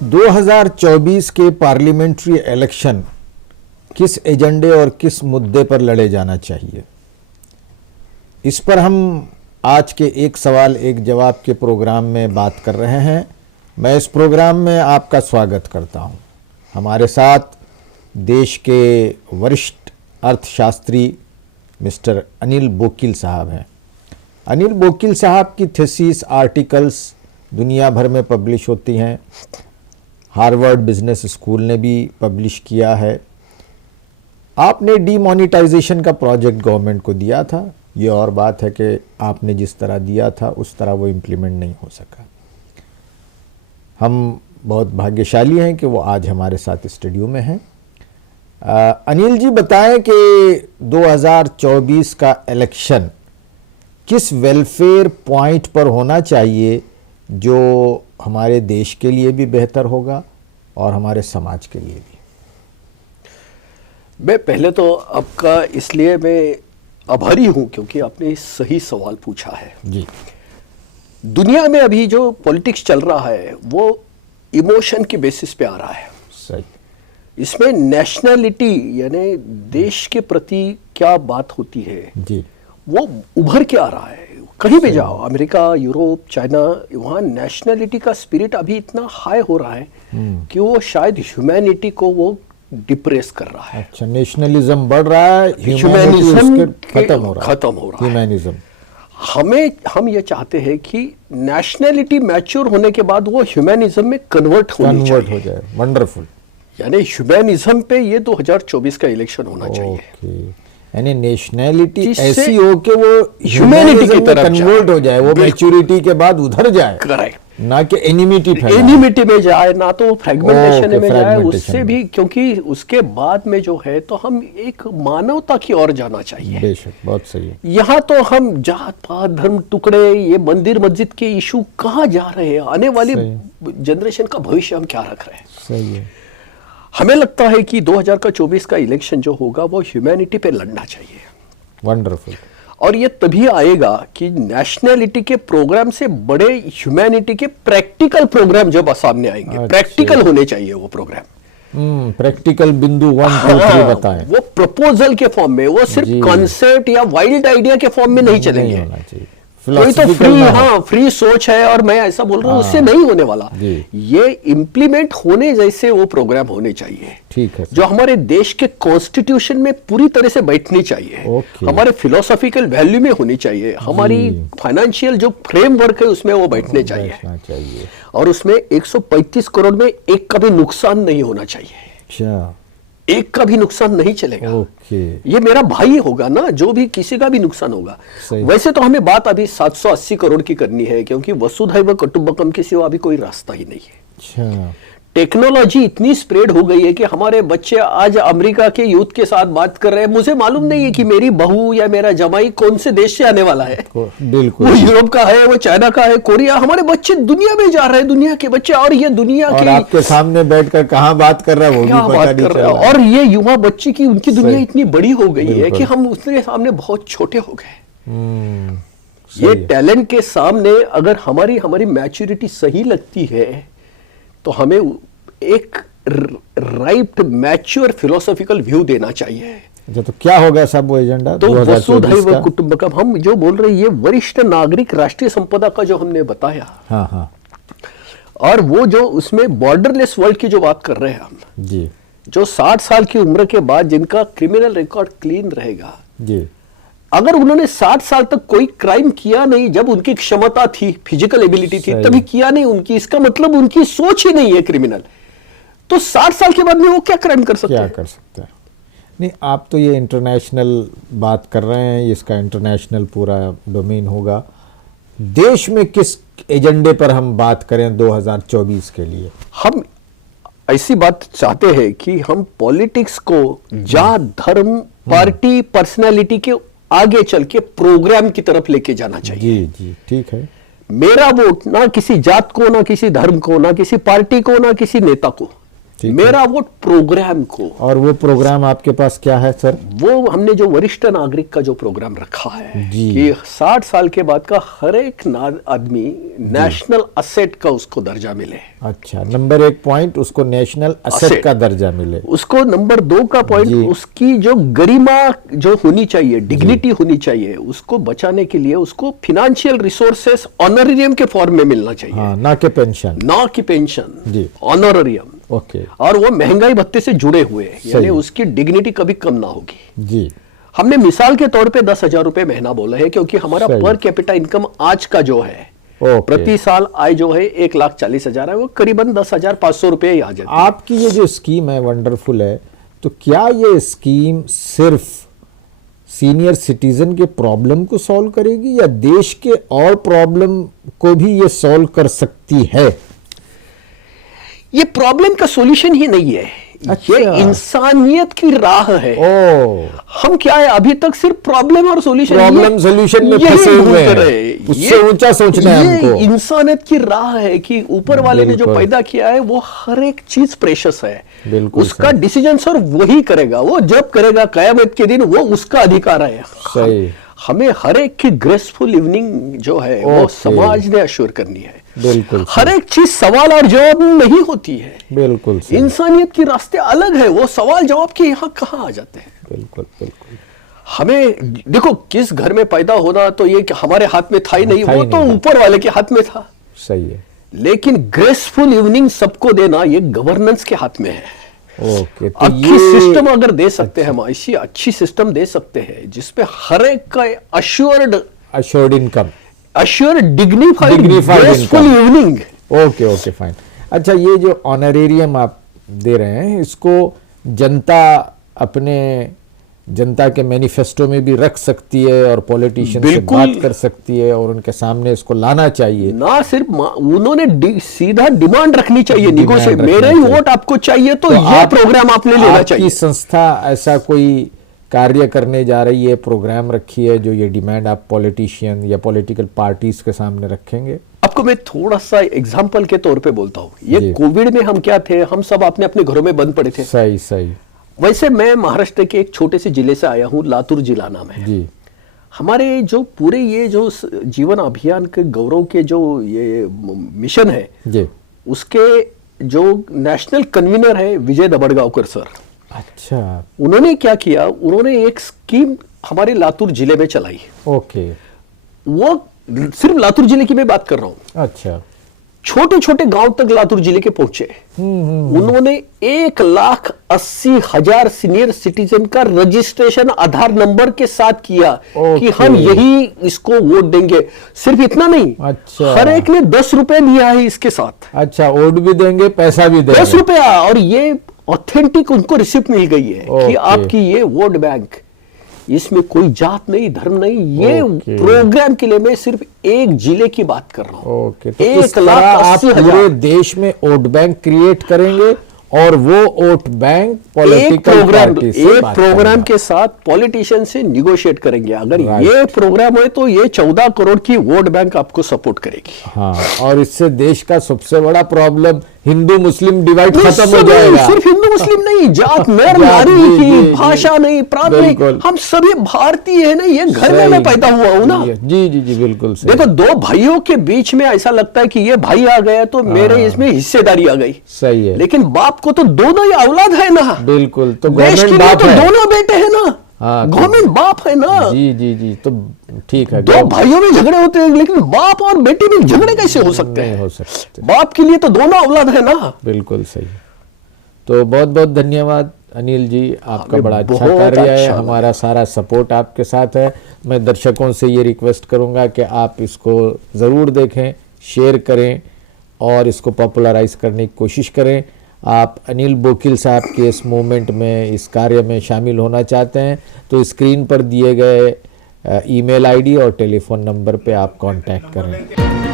2024 के parliamentary election किस एजेंडे और किस मुद्दे पर लड़े जाना चाहिए, इस पर हम आज के एक सवाल एक जवाब के प्रोग्राम में बात कर रहे हैं। मैं इस प्रोग्राम में आपका स्वागत करता हूं। हमारे साथ देश के वरिष्ठ अर्थशास्त्री मिस्टर अनिल बोकील साहब हैं। अनिल बोकील साहब की थीसिस आर्टिकल्स दुनिया भर में पब्लिश होती हैं। हार्वर्ड बिजनेस स्कूल ने भी पब्लिश किया है। आपने डीमोनेटाइजेशन का प्रोजेक्ट गवर्नमेंट को दिया था। ये और बात है कि आपने जिस तरह दिया था उस तरह वो इम्प्लीमेंट नहीं हो सका। हम बहुत भाग्यशाली हैं कि वो आज हमारे साथ स्टूडियो में हैं। अनिल जी बताएं कि 2024 का इलेक्शन किस वेलफेयर पॉइंट पर होना चाहिए जो हमारे देश के लिए भी बेहतर होगा और हमारे समाज के लिए भी। मैं पहले तो आपका इसलिए मैं आभारी हूं क्योंकि आपने सही सवाल पूछा है जी। दुनिया में अभी जो पॉलिटिक्स चल रहा है वो इमोशन के बेसिस पे आ रहा है। सही। इसमें नेशनैलिटी यानी देश के प्रति क्या बात होती है जी, वो उभर के आ रहा है। कहीं भी जाओ, अमेरिका, यूरोप, चाइना, वहाँ नेशनैलिटी का स्पिरिट अभी इतना हाई हो रहा है कि वो शायद ह्यूमैनिटी को वो डिप्रेस कर रहा है। अच्छा, नेशनलिज्म बढ़ रहा है, ह्यूमैनिज्म खत्म हो रहा है। ह्यूमैनिज्म हम ये चाहते हैं कि नेशनैलिटी मैच्योर होने के बाद वो ह्यूमैनिज्म में कन्वर्ट हो जाए। वंडरफुल। यानी ह्यूमैनिज्म पे ये 2024 का इलेक्शन होना चाहिए। यानी नेशनैलिटी ऐसी हो कि वो ह्यूमैनिटी की तरफ कन्वर्ट हो जाए, वो मैच्योरिटी के बाद उधर जाए। करेक्ट। ना कि एनिमिटी में जाए, ना तो फ्रेगमेंटेशन में जाए। उससे भी, क्योंकि उसके बाद में जो है तो हम एक मानवता की ओर जाना चाहिए। बेशक, बहुत सही है। यहाँ तो हम जात पात, धर्म, टुकड़े, ये मंदिर मस्जिद के इशू कहाँ जा रहे हैं? आने वाली जनरेशन का भविष्य हम क्या रख रहे हैं? सही है। हमें लगता है कि 2024 का इलेक्शन जो होगा वो ह्यूमैनिटी पे लड़ना चाहिए। वंडरफुल। और ये तभी आएगा कि नेशनैलिटी के प्रोग्राम से बड़े ह्यूमैनिटी के प्रैक्टिकल प्रोग्राम जब सामने आएंगे। अच्छा। प्रैक्टिकल होने चाहिए वो प्रोग्राम। प्रैक्टिकल बिंदु 1 2 3 बताएं। वो प्रपोजल के फॉर्म में, वो सिर्फ कॉन्सेप्ट या वाइल्ड आइडिया के फॉर्म में नहीं चलेंगे। कोई तो फ्री सोच है और मैं ऐसा बोल रहा हूँ, उससे नहीं होने वाला। ये इम्प्लीमेंट होने जैसे वो प्रोग्राम होने चाहिए। ठीक है। जो हमारे देश के कॉन्स्टिट्यूशन में पूरी तरह से बैठनी चाहिए, हमारे फिलोसॉफिकल वैल्यू में होनी चाहिए, हमारी फाइनेंशियल जो फ्रेमवर्क है उसमें वो बैठने चाहिए। और उसमें 135 करोड़ में एक का भी नुकसान नहीं होना चाहिए। एक का भी नुकसान नहीं चलेगा। ये मेरा भाई होगा ना, जो भी किसी का भी नुकसान होगा। वैसे तो हमें बात अभी 780 करोड़ की करनी है क्योंकि वसुधैव कुटुंबकम के सिवा अभी कोई रास्ता ही नहीं है। टेक्नोलॉजी इतनी स्प्रेड हो गई है कि हमारे बच्चे आज अमेरिका के यूथ के साथ बात कर रहे हैं। मुझे मालूम नहीं है कि मेरी बहू या मेरा जमाई कौन से देश से आने वाला है। बिल्कुल। वो यूरोप का है, वो चाइना का है, कोरिया। हमारे बच्चे दुनिया में जा रहे हैं, दुनिया के बच्चे। और ये दुनिया के आपके सामने बैठकर कहाँ बात कर रहा है वो भी पता नहीं चल रहा। और ये युवा बच्चे की उनकी दुनिया इतनी बड़ी हो गई है कि हम उसके सामने बहुत छोटे हो गए। ये टैलेंट के सामने अगर हमारी मैच्योरिटी सही लगती है तो हमें एक राइट मैच्योर फिलोसॉफिकल व्यू देना चाहिए। अच्छा, तो क्या होगा सब वो एजेंडा? तो वसुधैव कुटुंबकम, हम जो बोल रहे हैं ये वरिष्ठ नागरिक राष्ट्रीय संपदा का जो हमने बताया। हाँ। और वो जो उसमें बॉर्डरलेस वर्ल्ड की जो बात कर रहे हैं हम जी, जो 60 साल की उम्र के बाद जिनका क्रिमिनल रिकॉर्ड क्लीन रहेगा जी, अगर उन्होंने 60 साल तक कोई क्राइम किया नहीं, जब उनकी क्षमता थी, फिजिकल एबिलिटी थी, तभी किया नहीं उनकी, इसका मतलब उनकी सोच ही नहीं है क्रिमिनल। तो 60 साल के बाद में वो क्या क्राइम कर सकते हैं? क्या कर सकते हैं? नहीं, आप तो ये इंटरनेशनल बात कर रहे हैं, इसका इंटरनेशनल पूरा डोमेन होगा। देश में किस एजेंडे पर हम बात करें 2024 के लिए? हम ऐसी बात चाहते हैं कि हम पॉलिटिक्स को जात, धर्म, पार्टी, पर्सनालिटी के आगे चल के प्रोग्राम की तरफ लेके जाना चाहिए। जी जी, ठीक है। मेरा वोट ना किसी जात को, ना किसी धर्म को, ना किसी पार्टी को, ना किसी नेता को। मेरा वोट प्रोग्राम को। और वो प्रोग्राम आपके पास क्या है सर? वो हमने जो वरिष्ठ नागरिक का जो प्रोग्राम रखा है कि 60 साल के बाद का हर एक आदमी नेशनल असेट का उसको दर्जा मिले। अच्छा, नंबर 1 पॉइंट उसको नेशनल असेट का दर्जा मिले। उसको नंबर 2 का पॉइंट उसकी जो गरिमा जो होनी चाहिए, डिग्निटी होनी चाहिए, उसको बचाने के लिए उसको फाइनेंशियल रिसोर्सेस ऑनरेरियम के फॉर्म में मिलना चाहिए। हाँ, ना कि पेंशन। ना कि पेंशन जी, ऑनरेरियम। ओके। और वो महंगाई भत्ते से जुड़े हुए, यानी उसकी डिग्निटी कभी कम ना होगी। जी, हमने मिसाल के तौर पे 10,000 रुपए महीना बोला है, क्योंकि हमारा पर कैपिटा इनकम आज का जो है प्रति साल आय जो है 1,40,000 है, वो करीबन 10,500 रुपए ही आ जाती है। आपकी ये जो स्कीम है वंडरफुल है। तो क्या ये स्कीम सिर्फ सीनियर सिटीजन के प्रॉब्लम को सॉल्व करेगी या देश के और प्रॉब्लम को भी ये सॉल्व कर सकती है? ये प्रॉब्लम का सॉल्यूशन ही नहीं है। अच्छा। ये इंसानियत की राह है। हम क्या है, अभी तक सिर्फ प्रॉब्लम और सॉल्यूशन में फंसे हुए हैं। उससे ऊंचा सोचना है हमको। इंसानियत की राह है कि ऊपर वाले ने जो पैदा किया है वो हर एक चीज प्रेशियस है। उसका डिसीजन सर वही करेगा, वो जब करेगा कयामत के दिन, वो उसका अधिकार है। सही। हमें हर एक की ग्रेसफुल इवनिंग जो है वो समाज ने अश्योर करनी है। बिल्कुल। हर एक चीज सवाल और जवाब नहीं होती है। बिल्कुल। इंसानियत के रास्ते अलग है, वो सवाल जवाब के यहाँ कहाँ आ जाते हैं। बिल्कुल बिल्कुल। हमें देखो, किस घर में पैदा होना तो ये हमारे हाथ में था ही नहीं, वो तो ऊपर वाले के हाथ में था। सही है। लेकिन ग्रेसफुल इवनिंग सबको देना ये गवर्नेंस के हाथ में है। ओके, तो अच्छी सिस्टम अगर दे सकते हैं, हम ऐसी अच्छी सिस्टम दे सकते हैं जिसपे हर एक का assured income, assured dignified graceful evening. Okay okay fine. अच्छा, ये जो ऑनरेरियम आप दे रहे हैं, इसको जनता के मैनिफेस्टो में भी रख सकती है और पॉलिटिशियन से बात कर सकती है और उनके सामने इसको लाना चाहिए। ना सिर्फ उन्होंने सीधा डिमांड रखनी चाहिए, निगोशिएट, मेरा ही वोट आपको चाहिए तो ये प्रोग्राम आपने लेना चाहिए। आपकी संस्था ऐसा कोई कार्य करने जा रही है, प्रोग्राम रखी है जो ये डिमांड आप पॉलिटिशियन या पॉलिटिकल पार्टीज के सामने रखेंगे? आपको मैं थोड़ा सा एग्जांपल के तौर पे बोलता हूँ। ये कोविड में हम क्या थे, हम सब अपने अपने घरों में बंद पड़े थे। सही सही। वैसे मैं महाराष्ट्र के एक छोटे से जिले से आया हूँ, लातूर जिला नाम है जी। हमारे जो पूरे ये जो जीवन अभियान के गौरव के जो ये मिशन है जी, उसके जो नेशनल कन्वीनर है विजय दबड़गांवकर सर। अच्छा। उन्होंने क्या किया, उन्होंने एक स्कीम हमारे लातूर जिले में चलाई। ओके। वो सिर्फ लातूर जिले की मैं बात कर रहा हूँ। अच्छा। छोटे छोटे गांव तक लातूर जिले के पहुंचे। उन्होंने 1,80,000 सीनियर सिटीजन का रजिस्ट्रेशन आधार नंबर के साथ किया कि हम यही इसको वोट देंगे। सिर्फ इतना नहीं, अच्छा, हर एक ने 10 रुपए दिया है इसके साथ। अच्छा, वोट भी देंगे, पैसा भी देंगे, 10 रुपया। और ये ऑथेंटिक उनको रिसिप्ट मिल गई है कि आपकी ये वोट बैंक, इसमें कोई जात नहीं, धर्म नहीं। ये प्रोग्राम के लिए मैं सिर्फ एक जिले की बात कर रहा हूँ। तो 1,80,000 पूरे देश में वोट बैंक क्रिएट करेंगे और वो वोट बैंक पॉलिटिकल पार्टी से एक प्रोग्राम के साथ पॉलिटिशियन से निगोशिएट करेंगे। अगर ये प्रोग्राम है तो ये 14 करोड़ की वोट बैंक आपको सपोर्ट करेगी। हाँ, और इससे देश का सबसे बड़ा प्रॉब्लम हिंदू मुस्लिम डिवाइड खत्म हो जाएगा। सिर्फ हिंदू मुस्लिम नहीं, जात नर नारी की, भाषा नहीं, प्रांत नहीं, हम सभी भारतीय है ना। ये घर में मैं पैदा हुआ हूँ ना। जी जी जी, बिल्कुल सही। देखो, दो भाइयों के बीच में ऐसा लगता है कि ये भाई आ गया तो मेरे इसमें हिस्सेदारी आ गई। सही है। लेकिन बाप को तो दोनों ही औलाद है ना। बिल्कुल। तो देश के लिए तो दोनों बेटे है ना। हाँ, गवर्नमेंट बाप है ना। जी जी जी, तो ठीक है। दो भाइयों में झगड़े होते हैं, लेकिन बाप और बेटे में झगड़े कैसे हो सकते हैं? हो सकते। बाप के लिए तो दोनों औलाद है ना। बिल्कुल सही। तो बहुत बहुत धन्यवाद अनिल जी, आपका बड़ा अच्छा कार्य है, हमारा सारा सपोर्ट आपके साथ है। मैं दर्शकों से ये रिक्वेस्ट करूंगा कि आप इसको ज़रूर देखें, शेयर करें और इसको पॉपुलराइज करने की कोशिश करें। आप अनिल बोकिल साहब के इस मूवमेंट में, इस कार्य में शामिल होना चाहते हैं तो स्क्रीन पर दिए गए ईमेल आईडी और टेलीफोन नंबर पे आप कांटेक्ट करें।